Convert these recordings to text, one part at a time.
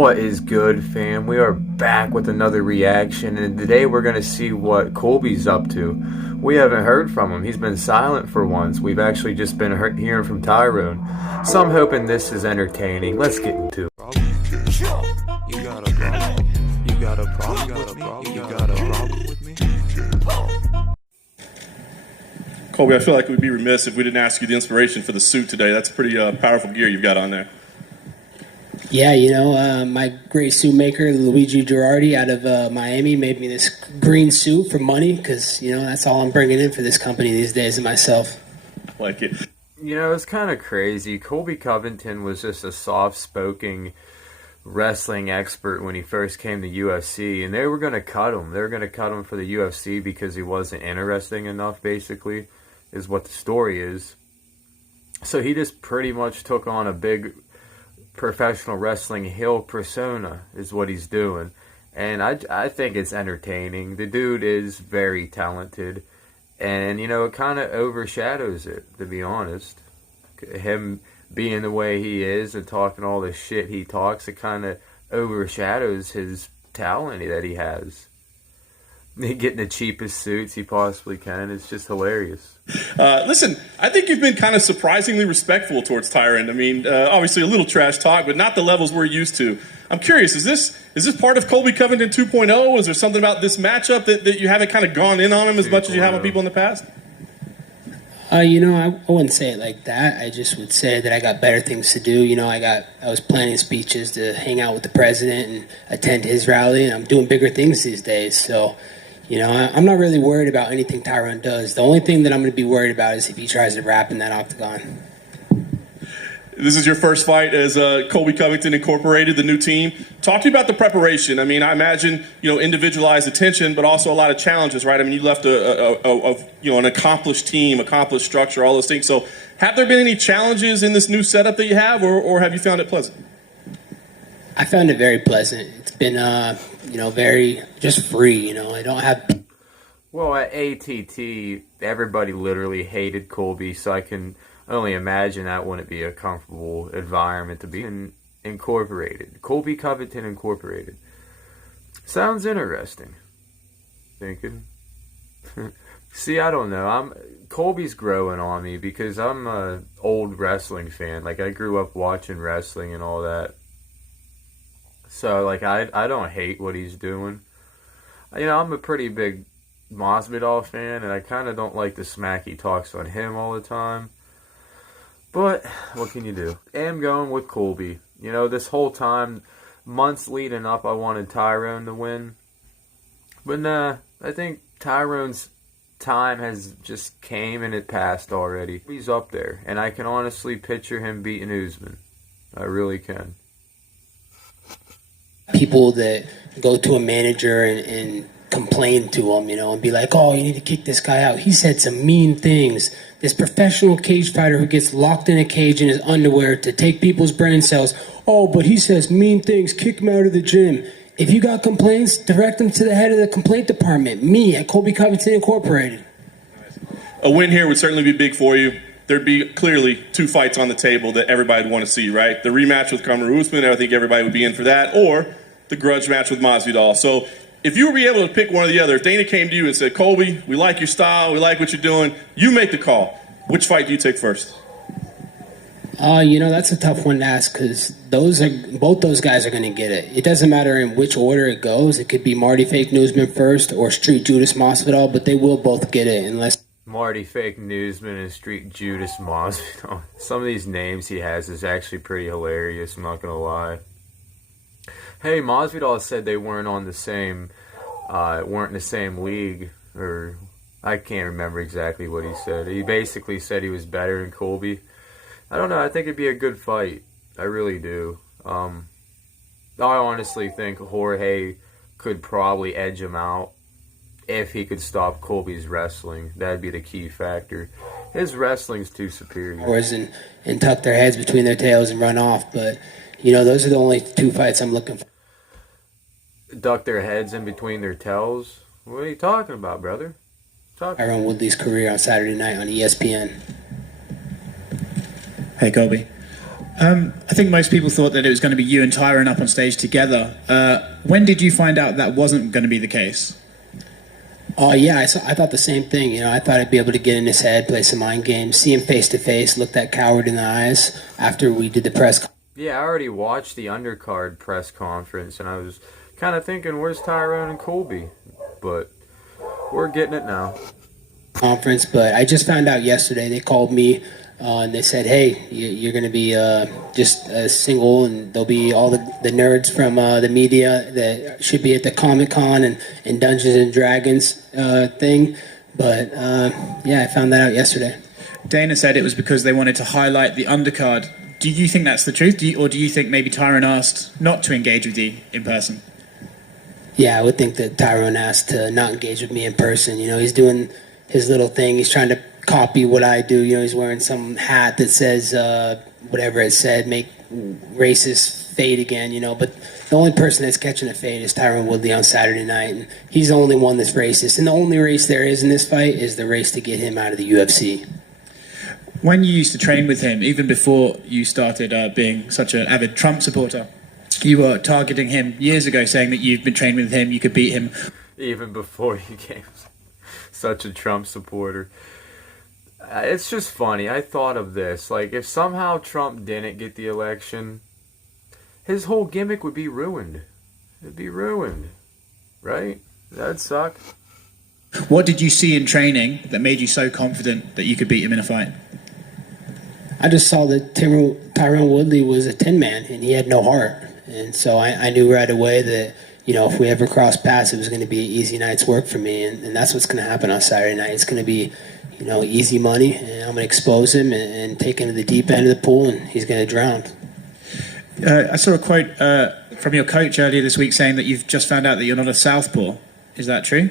What is good, fam? We are back with another reaction, and today we're going to see what Colby's up to. We haven't heard from him. He's been silent for once. We've actually just been hearing from Tyrone. So I'm hoping this is entertaining. Let's get into it. You got a problem? You got a problem? You got a problem with me? Colby, I feel like we'd be remiss if we didn't ask you the inspiration for the suit today. That's pretty powerful gear you've got on there. Yeah, my great suit maker, Luigi Girardi, out of Miami, made me this green suit for money because, that's all I'm bringing in for this company these days and myself. Like it. It's kind of crazy. Colby Covington was just a soft-spoken wrestling expert when he first came to UFC, and they were going to cut him. They were going to cut him for the UFC because he wasn't interesting enough, basically, is what the story is. So he just pretty much took on a big professional wrestling heel persona is what he's doing, and I think it's entertaining. The dude is very talented, and it kind of overshadows it, to be honest. Him being the way he is and talking all the shit he talks, it kind of overshadows his talent that he has. Getting the cheapest suits he possibly can. It's just hilarious. Listen, I think you've been kind of surprisingly respectful towards Tyrone. I mean, obviously a little trash talk, but not the levels we're used to. I'm curious, is this part of Colby Covington 2.0? Is there something about this matchup that you haven't kind of gone in on him as much as you have on people in the past? I wouldn't say it like that. I just would say that I got better things to do. I was planning speeches to hang out with the president and attend his rally, and I'm doing bigger things these days. So, I'm not really worried about anything Tyrone does. The only thing that I'm going to be worried about is if he tries to rap in that octagon. This is your first fight as Colby Covington Incorporated, the new team. Talk to me about the preparation. I mean, I imagine, individualized attention, but also a lot of challenges, right? I mean, you left an accomplished team, accomplished structure, all those things. So have there been any challenges in this new setup that you have, or have you found it pleasant? I found it very pleasant. It's been, very just free. I don't have... Well, at ATT, everybody literally hated Colby, so I can only imagine that wouldn't be a comfortable environment to be in. Incorporated. Colby Covington Incorporated. Sounds interesting. Thinking. See, I don't know. Colby's growing on me because I'm a old wrestling fan. Like, I grew up watching wrestling and all that. So, I don't hate what he's doing. I'm a pretty big Masvidal fan, and I kind of don't like the smack he talks on him all the time. But, what can you do? I'm going with Colby. This whole time, months leading up, I wanted Tyrone to win. But nah, I think Tyrone's time has just came and it passed already. He's up there, and I can honestly picture him beating Usman. I really can. People that go to a manager and complain to him, and be like, oh, you need to kick this guy out. He said some mean things. This professional cage fighter who gets locked in a cage in his underwear to take people's brain cells. Oh, but he says mean things. Kick him out of the gym. If you got complaints, direct them to the head of the complaint department. Me at Colby Covington Incorporated. A win here would certainly be big for you. There'd be clearly two fights on the table that everybody would want to see, right? The rematch with Kamaru Usman, I think everybody would be in for that, or the grudge match with Masvidal. So if you were be able to pick one or the other, if Dana came to you and said, Colby, we like your style, we like what you're doing, you make the call. Which fight do you take first? That's a tough one to ask because both those guys are going to get it. It doesn't matter in which order it goes. It could be Marty Fake Newsman first or Street Judas Masvidal, but they will both get it unless... Marty Fake Newsman and Street Judas Masvidal. Some of these names he has is actually pretty hilarious, I'm not going to lie. Hey, Masvidal said they weren't in the same league, or I can't remember exactly what he said. He basically said he was better than Colby. I don't know. I think it'd be a good fight. I really do. I honestly think Jorge could probably edge him out if he could stop Colby's wrestling. That'd be the key factor. His wrestling's too superior. And tuck their heads between their tails and run off, but... those are the only two fights I'm looking for. Duck their heads in between their tails? What are you talking about, brother? Tyron Woodley's career on Saturday night on ESPN. Hey, Colby. I think most people thought that it was going to be you and Tyron up on stage together. When did you find out that wasn't going to be the case? Oh, yeah, I thought the same thing. You know, I thought I'd be able to get in his head, play some mind games, see him face to face, look that coward in the eyes after we did the press conference. Yeah, I already watched the undercard press conference, and I was kind of thinking, where's Tyrone and Colby? But we're getting it now. But I just found out yesterday. They called me and they said, hey, you're going to be just a single, and there'll be all the nerds from the media that should be at the Comic-Con and Dungeons and Dragons thing. But yeah, I found that out yesterday. Dana said it was because they wanted to highlight the undercard. Do you think that's the truth? Or do you think maybe Tyron asked not to engage with you in person? Yeah, I would think that Tyrone asked to not engage with me in person. You know, he's doing his little thing. He's trying to copy what I do. You know, he's wearing some hat that says whatever it said, make racist fade again, you know. But the only person that's catching a fade is Tyron Woodley on Saturday night. And he's the only one that's racist. And the only race there is in this fight is the race to get him out of the UFC. When you used to train with him, even before you started being such an avid Trump supporter, you were targeting him years ago, saying that you've been training with him, you could beat him. Even before he became such a Trump supporter. It's just funny. I thought of this. Like, if somehow Trump didn't get the election, his whole gimmick would be ruined. It'd be ruined. Right? That'd suck. What did you see in training that made you so confident that you could beat him in a fight? I just saw that Tyron Woodley was a tin man, and he had no heart. And so I knew right away that, you know, if we ever crossed paths, it was going to be easy night's work for me. And that's what's going to happen on Saturday night. It's going to be, you know, easy money, and I'm going to expose him and take him to the deep end of the pool, and he's going to drown. I saw a quote from your coach earlier this week saying that you've just found out that you're not a southpaw. Is that true?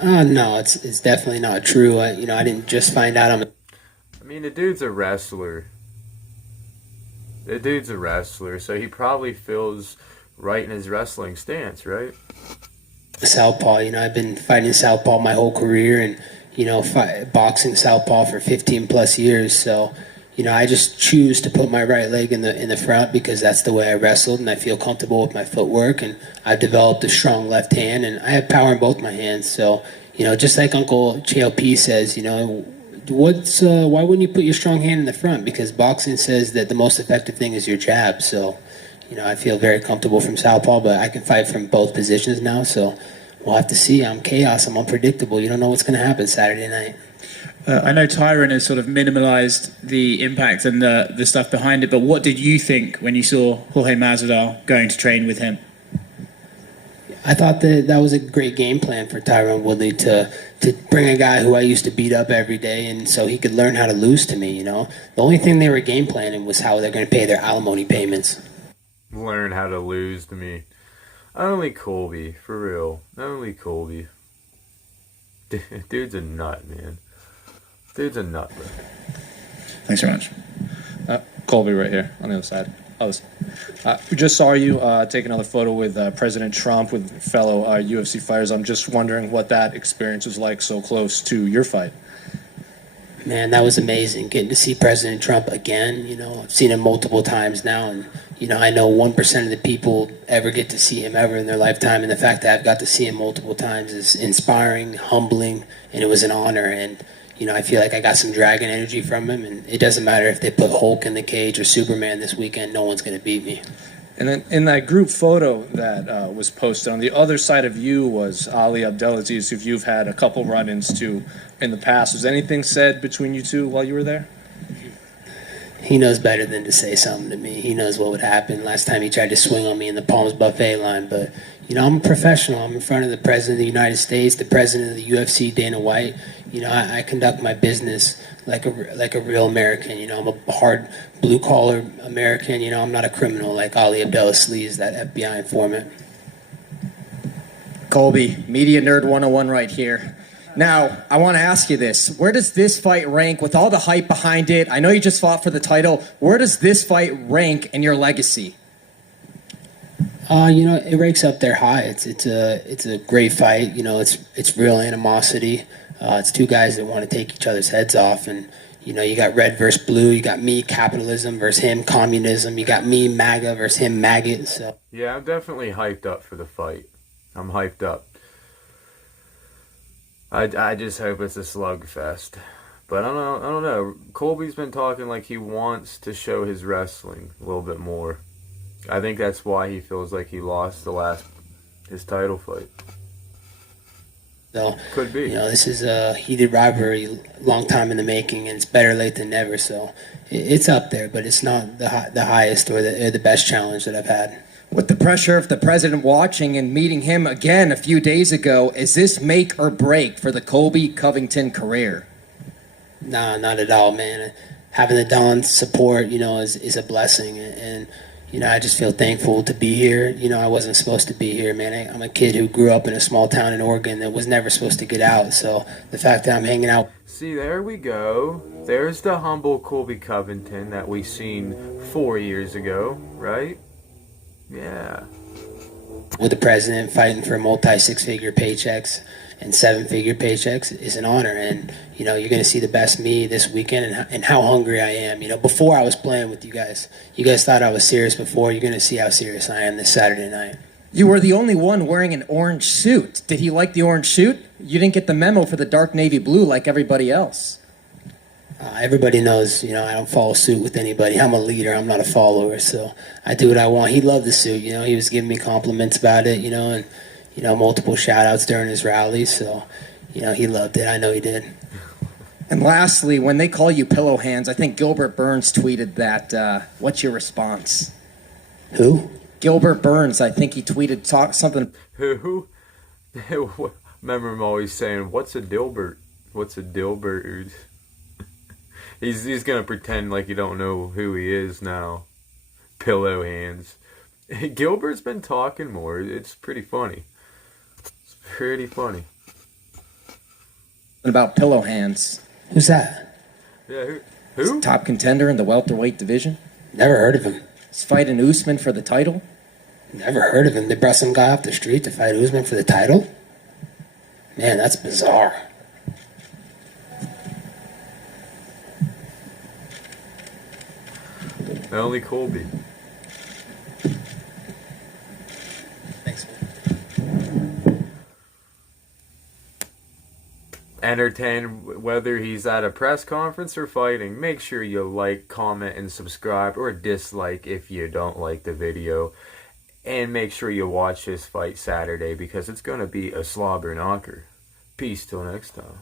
No, it's definitely not true. I didn't just find out I'm I mean, the dude's a wrestler. So he probably feels right in his wrestling stance, right? southpaw. You know, I've been fighting southpaw my whole career, and you know, boxing southpaw for 15 plus years. So, you know, I just choose to put my right leg in the front because that's the way I wrestled, and I feel comfortable with my footwork, and I've developed a strong left hand, and I have power in both my hands. So, you know, just like Uncle JLP says, you know, why wouldn't you put your strong hand in the front? Because boxing says that the most effective thing is your jab. So, you know, I feel very comfortable from southpaw, but I can fight from both positions now. So we'll have to see. I'm chaos. I'm unpredictable. You don't know what's going to happen Saturday night. I know Tyron has sort of minimalized the impact and the stuff behind it, but what did you think when you saw Jorge Masvidal going to train with him? I thought that was a great game plan for Tyron Woodley to bring a guy who I used to beat up every day, and so he could learn how to lose to me, you know. The only thing they were game planning was how they're going to pay their alimony payments. Learn how to lose to me. Only Colby, for real. Only Colby. Dude's a nut, man. Dude's a nut, bro. Thanks very much. Colby right here on the other side. We just saw you take another photo with President Trump with fellow UFC fighters. I'm just wondering what that experience was like so close to your fight. Man, that was amazing, getting to see President Trump again. You know, I've seen him multiple times now, and, you know, I know 1% of the people ever get to see him ever in their lifetime, and the fact that I've got to see him multiple times is inspiring, humbling, and it was an honor. And, you know, I feel like I got some dragon energy from him, and it doesn't matter if they put Hulk in the cage or Superman this weekend, no one's going to beat me. And then in that group photo that was posted, on the other side of you was Ali Abdelaziz, who you've had a couple run-ins to in the past. Was anything said between you two while you were there? He knows better than to say something to me. He knows what would happen. Last time he tried to swing on me in the Palms Buffet line. But, you know, I'm a professional. I'm in front of the President of the United States, the President of the UFC, Dana White. You know, I conduct my business like a real American. You know, I'm a hard blue-collar American. You know, I'm not a criminal like Ali Abdelaziz, that FBI informant. Colby, Media Nerd 101 right here. Now, I want to ask you this. Where does this fight rank with all the hype behind it? I know you just fought for the title. Where does this fight rank in your legacy? You know, it ranks up there high. It's a great fight. You know, it's real animosity. It's two guys that want to take each other's heads off, and You know, you got red versus blue. You got me, capitalism versus him, communism. You got me, MAGA versus him, maggot. So Yeah, I'm definitely hyped up for the fight. I'm hyped up. I just hope it's a slugfest. But I don't know. Colby's been talking like he wants to show his wrestling a little bit more. I think that's why he feels like he lost his title fight. So, Could be. you know, this is a heated rivalry, long time in the making, and it's better late than never. So it's up there, but it's not the highest or the best challenge that I've had. With the pressure of the president watching and meeting him again a few days ago, is this make or break for the Colby Covington career? Nah, not at all, man. Having the Don's support, you know, is a blessing, and you know, I just feel thankful to be here. You know, I wasn't supposed to be here, man. I'm a kid who grew up in a small town in Oregon that was never supposed to get out. So the fact that I'm hanging out. See, there we go. There's the humble Colby Covington that we seen 4 years ago, right? Yeah. With the president fighting for multi-six-figure paychecks and seven-figure paychecks is an honor. And, you know, you're going to see the best me this weekend and how hungry I am. You know, before I was playing with you guys thought I was serious before. You're going to see how serious I am this Saturday night. You were the only one wearing an orange suit. Did he like the orange suit? You didn't get the memo for the dark navy blue like everybody else. Everybody knows, you know, I don't follow suit with anybody. I'm a leader. I'm not a follower. So I do what I want. He loved the suit. You know, he was giving me compliments about it, you know, and, you know, multiple shout-outs during his rallies. So, you know, he loved it. I know he did. And lastly, when they call you pillow hands, I think Gilbert Burns tweeted that. What's your response? Who? Gilbert Burns. I think he tweeted something. Who? Remember him always saying, "What's a Dilbert? What's a Dilbert?" He's gonna pretend like you don't know who he is now. Pillow hands. Gilbert's been talking more. It's pretty funny. It's pretty funny. About pillow hands. Who's that? Yeah, who? Top contender in the welterweight division. Never heard of him. He's fighting Usman for the title. Never heard of him. They brought some guy off the street to fight Usman for the title? Man, that's bizarre. Only Colby. Thanks, man. Entertain whether he's at a press conference or fighting. Make sure you like, comment, and subscribe, or dislike if you don't like the video. And make sure you watch this fight Saturday because it's going to be a slobber knocker. Peace till next time.